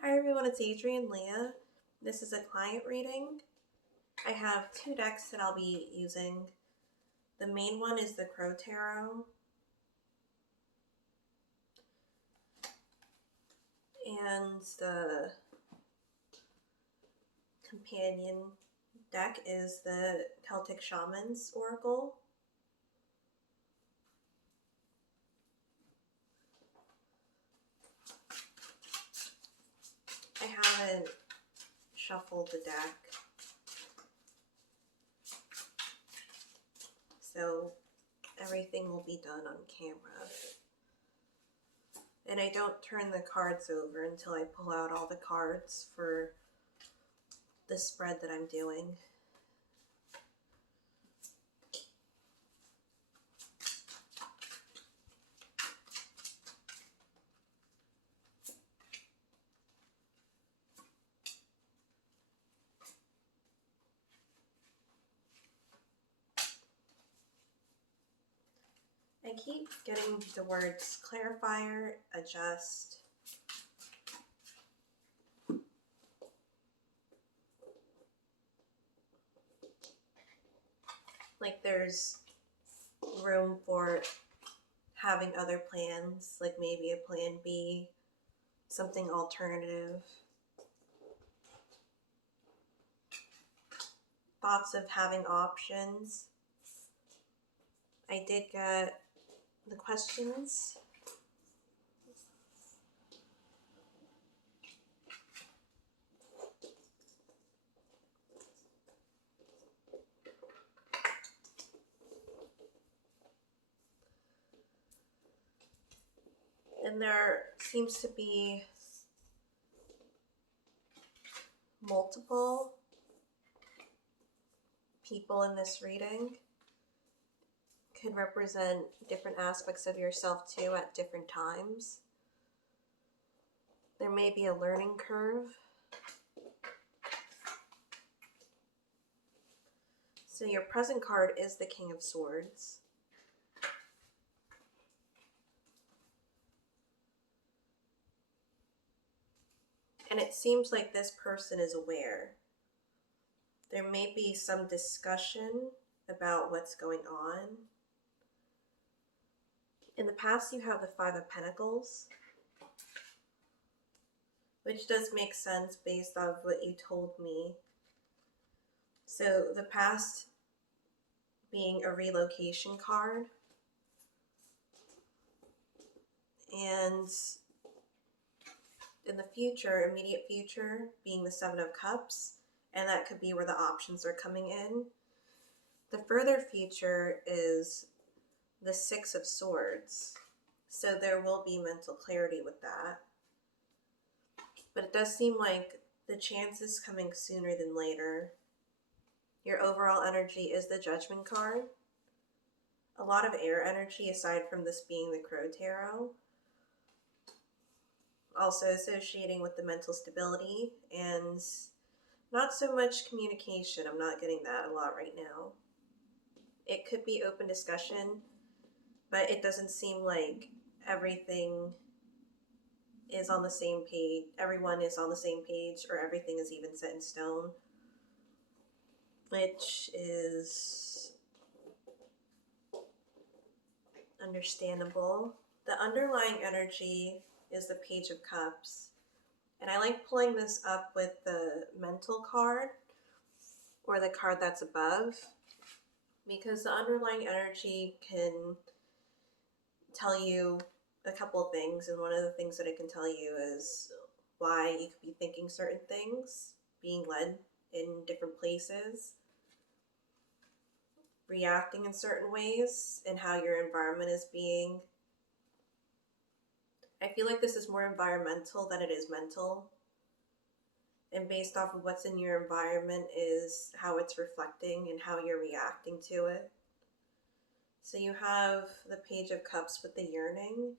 Hi everyone, it's Adrienne Leah. This is a client reading. I have two decks that I'll be using. The main one is the Crow Tarot, and the companion deck is the Celtic Shamans Oracle. I haven't shuffled the deck, so everything will be done on camera. And I don't turn the cards over until I pull out all the cards for the spread that I'm doing. I keep getting the words clarifier, adjust. Like there's room for having other plans, like maybe a plan B, something alternative. Thoughts of having options. I did get the questions. And there seems to be multiple people in this reading. Could represent different aspects of yourself too at different times. There may be a learning curve. So your present card is the King of Swords. And it seems like this person is aware. There may be some discussion about what's going on. In the past, you have the Five of Pentacles, which does make sense based off what you told me. So the past being a relocation card, and in the future, immediate future, being the Seven of Cups, and that could be where the options are coming in. The further future is the Six of Swords, so there will be mental clarity with that. But it does seem like the chance is coming sooner than later. Your overall energy is the Judgment card. A lot of air energy aside from this being the Crow Tarot. Also associating with the mental stability and not so much communication. I'm not getting that a lot right now. It could be open discussion, but it doesn't seem like everything is on the same page. Everyone is on the same page, or everything is even set in stone, which is understandable. The underlying energy is the Page of Cups. And I like pulling this up with the mental card or the card that's above, because the underlying energy can tell you a couple of things. And one of the things that it can tell you is why you could be thinking certain things, being led in different places, reacting in certain ways, and how your environment is being. I feel like this is more environmental than it is mental. And based off of what's in your environment is how it's reflecting and how you're reacting to it. So you have the Page of Cups with the yearning,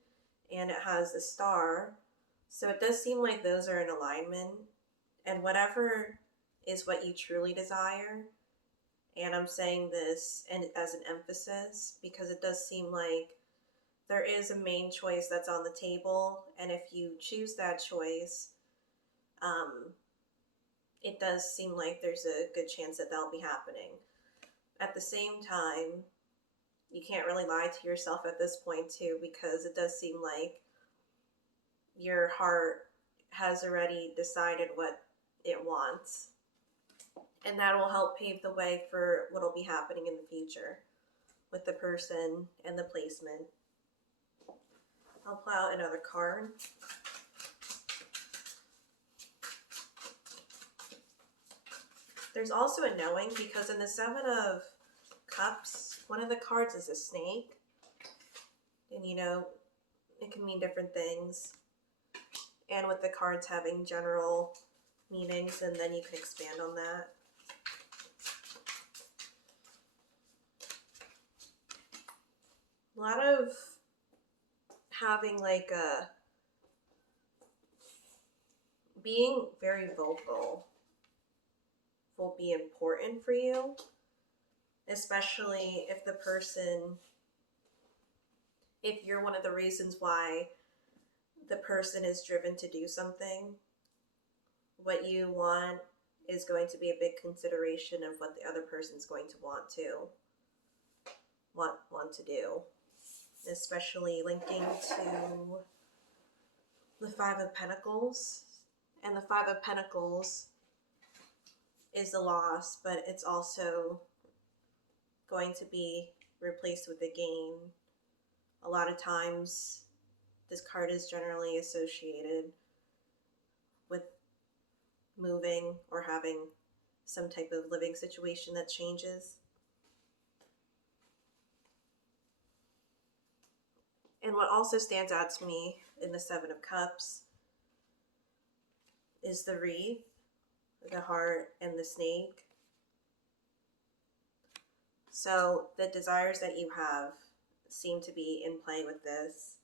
and it has the Star. So it does seem like those are in alignment. And whatever is what you truly desire, and I'm saying this and as an emphasis because it does seem like there is a main choice that's on the table, and if you choose that choice, it does seem like there's a good chance that that'll be happening. At the same time, you can't really lie to yourself at this point too, because it does seem like your heart has already decided what it wants, and that will help pave the way for what will be happening in the future with the person and the placement. I'll pull out another card. There's also a knowing, because in the Seven of Cups, one of the cards is a snake. And you know, it can mean different things. And with the cards having general meanings, and then you can expand on that. A lot of having like a being very vocal will be important for you, especially if the person, if you're one of the reasons why the person is driven to do something. What you want is going to be a big consideration of what the other person's going to want to do, especially linking to the Five of Pentacles. And the Five of Pentacles is the loss, but it's also going to be replaced with a gain. A lot of times this card is generally associated with moving or having some type of living situation that changes. And what also stands out to me in the Seven of Cups is the wreath, the heart, and the snake. So the desires that you have seem to be in play with this.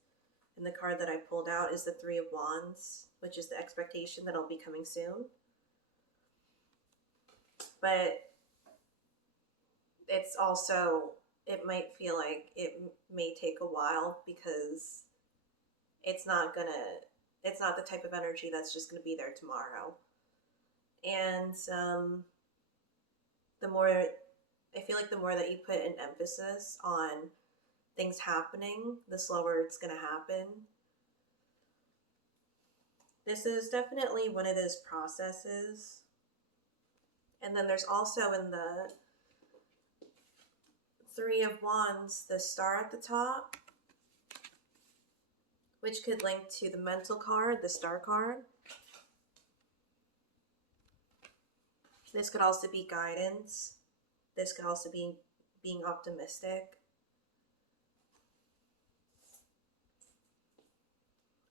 And the card that I pulled out is the Three of Wands, which is the expectation that it'll be coming soon. But it's also, it might feel like it may take a while, because it's not the type of energy that's just gonna be there tomorrow. And I feel like the more that you put an emphasis on things happening, the slower it's gonna happen. This is definitely one of those processes. And then there's also in the Three of Wands, the star at the top, which could link to the mental card, the star card. This could also be guidance. This could also be being optimistic.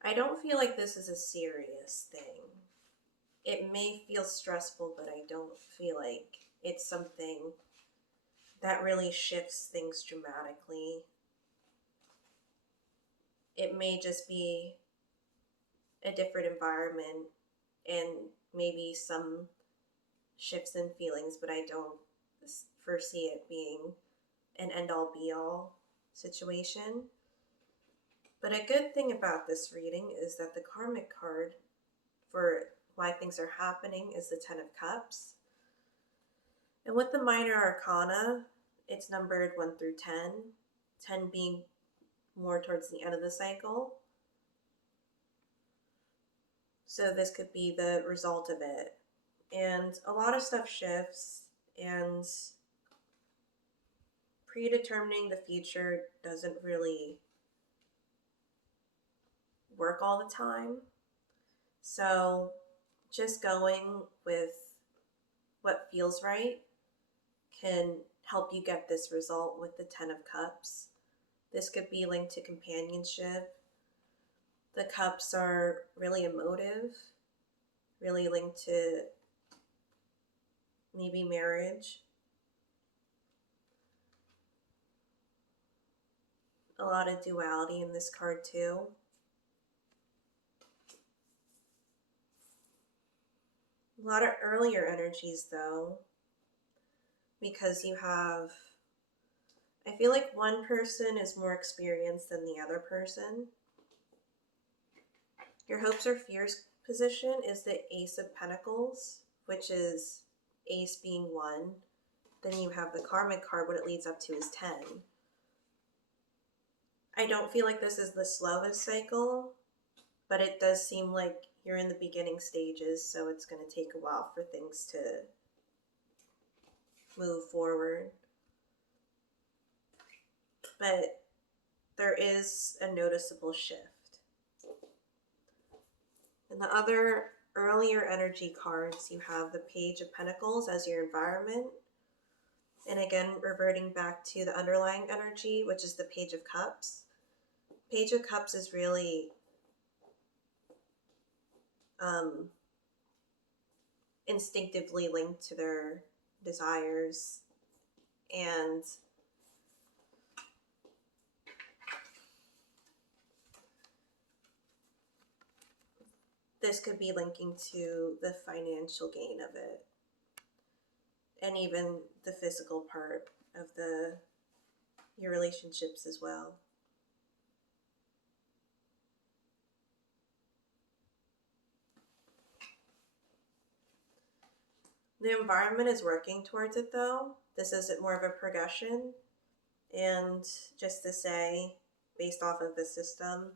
I don't feel like this is a serious thing. It may feel stressful, but I don't feel like it's something that really shifts things dramatically. It may just be a different environment and maybe some shifts in feelings, but I don't foresee it being an end-all be-all situation. But a good thing about this reading is that the karmic card for why things are happening is the Ten of Cups. And with the minor arcana, it's numbered 1 through 10, 10 being more towards the end of the cycle. So this could be the result of it. And a lot of stuff shifts, and predetermining the future doesn't really work all the time. So just going with what feels right can help you get this result with the Ten of Cups. This could be linked to companionship. The cups are really emotive, really linked to maybe marriage. A lot of duality in this card too. A lot of earlier energies though, because you have, I feel like one person is more experienced than the other person. Your hopes or fears position is the Ace of Pentacles, which is Ace being 1. Then you have the Karmic card. What it leads up to is 10. I don't feel like this is the slowest cycle, but it does seem like you're in the beginning stages, so it's going to take a while for things to move forward. But there is a noticeable shift. In the other earlier energy cards, you have the Page of Pentacles as your environment. And again, reverting back to the underlying energy, which is the Page of Cups. Page of Cups is really instinctively linked to their desires, and this could be linking to the financial gain of it, and even the physical part of your relationships as well. The environment is working towards it though. This isn't more of a progression. And just to say, based off of the system,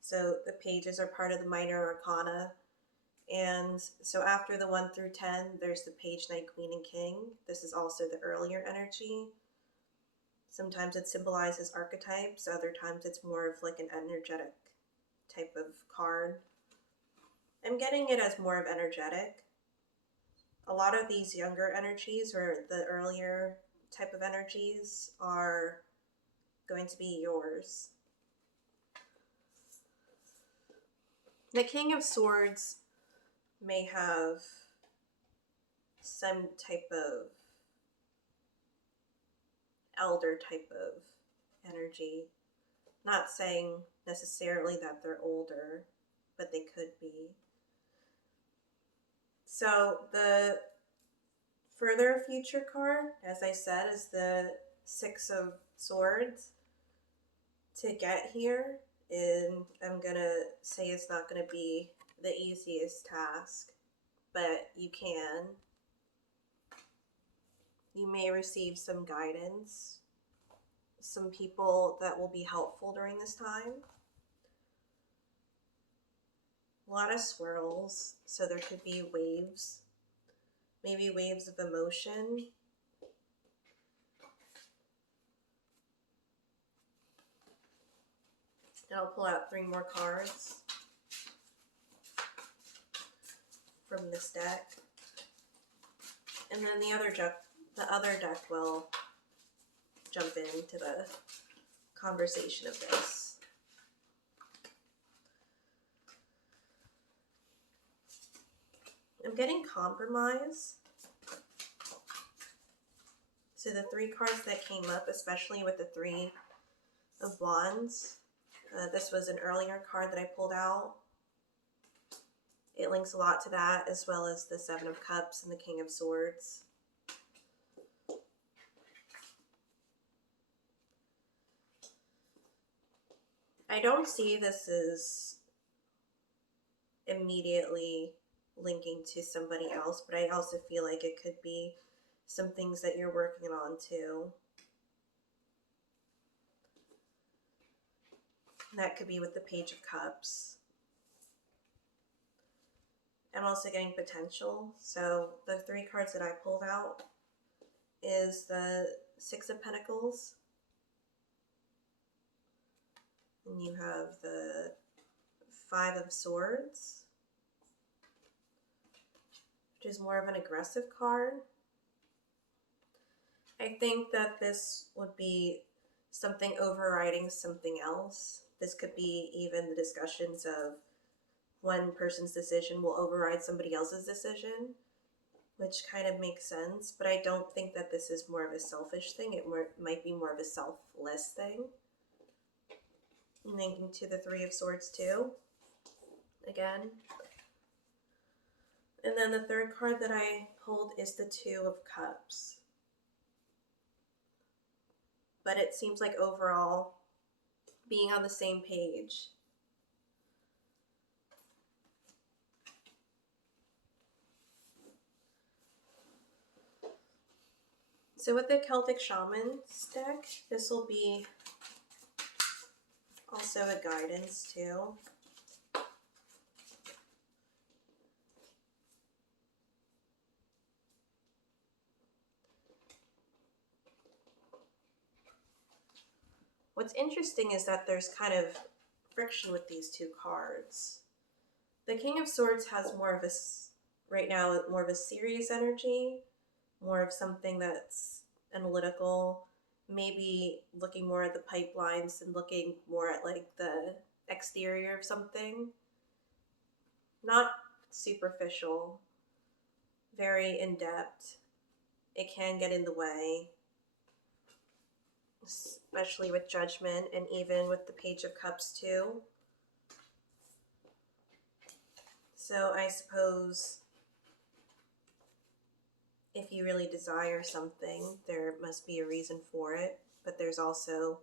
so the pages are part of the minor arcana. And so after the 1 through 10, there's the Page, Knight, Queen, and King. This is also the earlier energy. Sometimes it symbolizes archetypes. Other times it's more of like an energetic type of card. I'm getting it as more of energetic. A lot of these younger energies, or the earlier type of energies, are going to be yours. The King of Swords may have some type of elder type of energy. Not saying necessarily that they're older, but they could be. So the further future card, as I said, is the Six of Swords. To get here, and I'm gonna say it's not gonna be the easiest task, but you can. You may receive some guidance, some people that will be helpful during this time. A lot of swirls, so there could be waves, maybe waves of emotion. And I'll pull out 3 more cards from this deck. And then the other deck will jump into the conversation of this. I'm getting compromise. So the 3 cards that came up, especially with the 3 of Wands, this was an earlier card that I pulled out. It links a lot to that, as well as the 7 of Cups and the King of Swords. I don't see this as immediately linking to somebody else, but I also feel like it could be some things that you're working on too. That could be with the Page of Cups. I'm also getting potential. So the 3 cards that I pulled out is the 6 of Pentacles. And you have the 5 of Swords, which is more of an aggressive card. I think that this would be something overriding something else. This could be even the discussions of one person's decision will override somebody else's decision, which kind of makes sense, but I don't think that this is more of a selfish thing. It might be more of a selfless thing. Linking to the 3 of Swords too, again. And then the 3rd card that I pulled is the 2 of Cups. But it seems like overall, being on the same page. So with the Celtic Shamans deck, this will be also a guidance too. What's interesting is that there's kind of friction with these two cards. The King of Swords has more of a, right now, more of a serious energy, more of something that's analytical, maybe looking more at the pipelines and looking more at like the exterior of something. Not superficial, very in-depth. It can get in the way, especially with Judgment and even with the Page of Cups too. So I suppose if you really desire something, there must be a reason for it, but there's also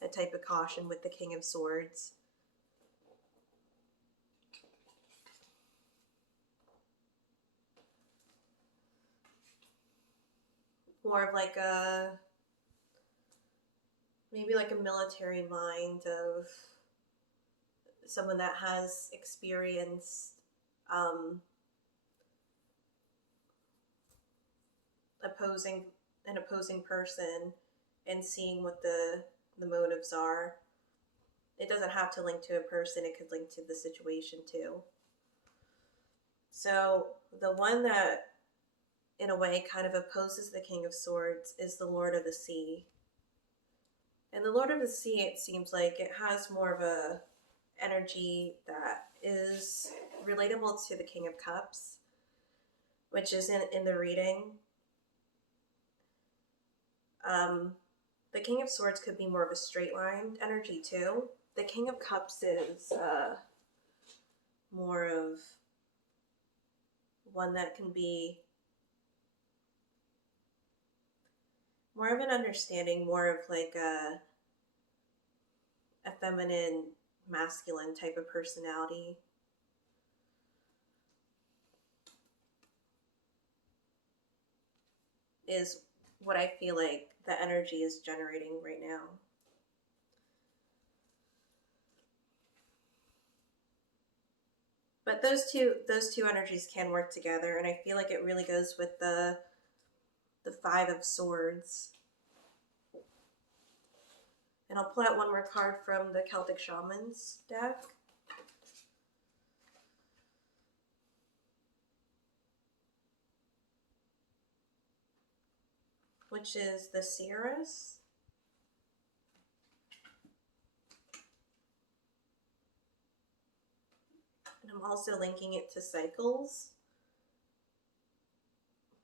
a type of caution with the King of Swords. More of like a, maybe like a military mind of someone that has experienced opposing an opposing person and seeing what the motives are. It doesn't have to link to a person, it could link to the situation too. So the one that in a way kind of opposes the King of Swords is the Lord of the Sea. And the Lord of the Sea, it seems like it has more of a energy that is relatable to the King of Cups, which is in the reading. The King of Swords could be more of a straight line energy too. The King of Cups is more of one that can be more of an understanding, more of like a feminine, masculine type of personality. Is what I feel like the energy is generating right now. But those two energies can work together, and I feel like it really goes with the Five of Swords. And I'll pull out one more card from the Celtic Shamans deck. Which is the Seeress. And I'm also linking it to cycles.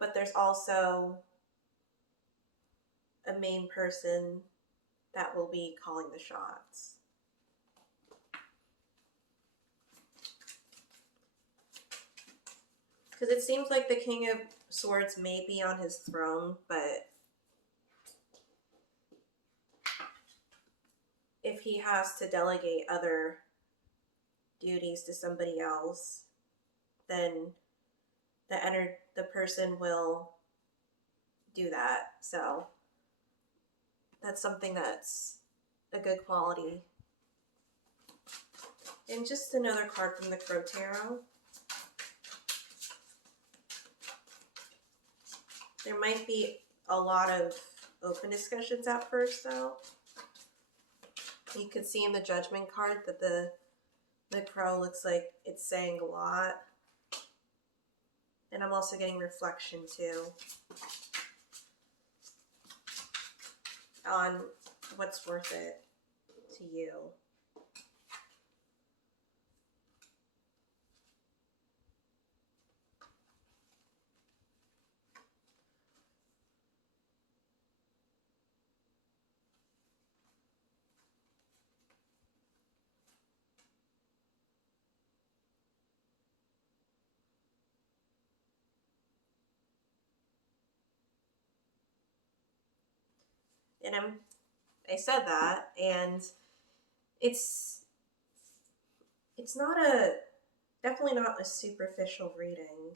But there's also a main person that will be calling the shots. Because it seems like the King of Swords may be on his throne, but if he has to delegate other duties to somebody else, then the person will do that. So that's something that's a good quality. And just another card from the Crow Tarot. There might be a lot of open discussions at first, though. You can see in the Judgment card that the crow looks like it's saying a lot. And I'm also getting reflection, too, on what's worth it to you. And I said that, and it's definitely not a superficial reading.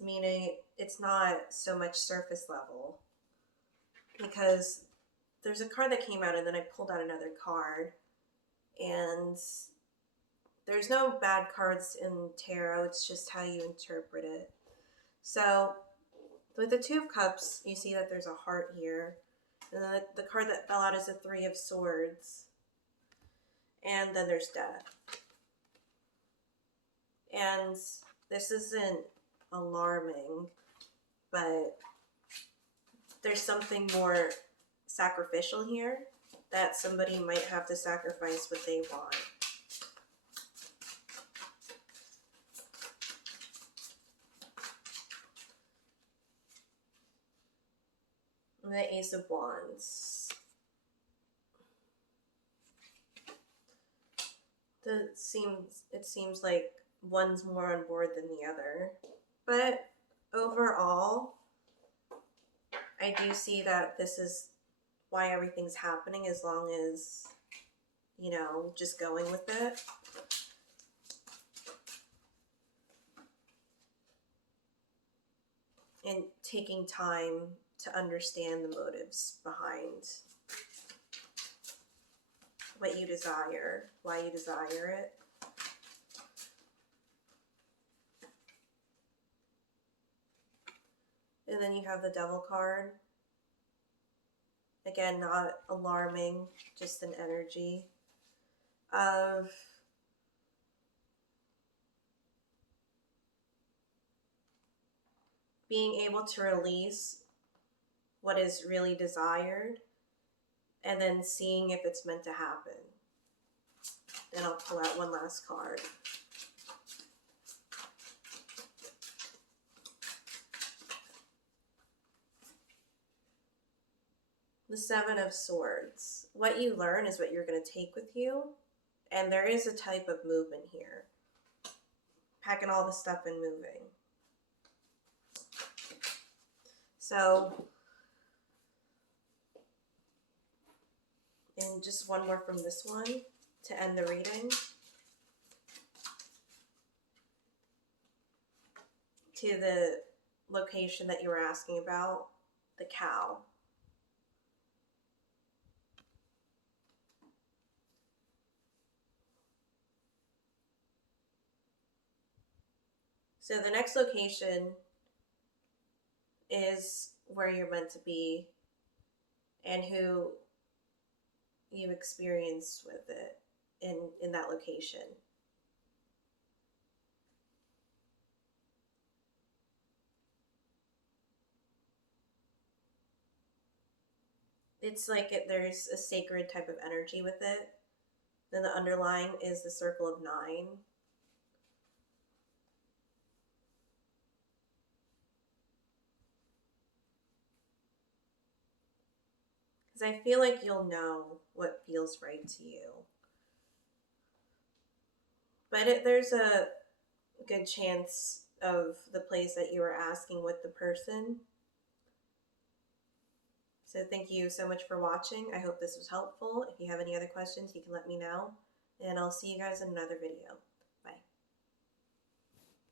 meaning it's not so much surface level. Because there's a card that came out and then I pulled out another card. And there's no bad cards in tarot, it's just how you interpret it. So with the Two of Cups, you see that there's a heart here. And then the card that fell out is the Three of Swords. And then there's death. And this isn't alarming, but there's something more sacrificial here, that somebody might have to sacrifice what they want. And the Ace of Wands. It seems like one's more on board than the other. But overall, I do see that this is why everything's happening, as long as, you know, just going with it. And taking time to understand the motives behind what you desire, why you desire it. And then you have the Devil card. Again, not alarming, just an energy of being able to release what is really desired and then seeing if it's meant to happen. Then I'll pull out one last card. The Seven of Swords. What you learn is what you're going to take with you. And there is a type of movement here. Packing all the stuff and moving. So, and just one more from this one to end the reading. To the location that you were asking about, the cow. So the next location is where you're meant to be and who you experience with it in that location. It's like there's a sacred type of energy with it. Then the underlying is the Circle of Nine. Because I feel like you'll know what feels right to you. But there's a good chance of the place that you were asking with the person. So thank you so much for watching. I hope this was helpful. If you have any other questions, you can let me know. And I'll see you guys in another video.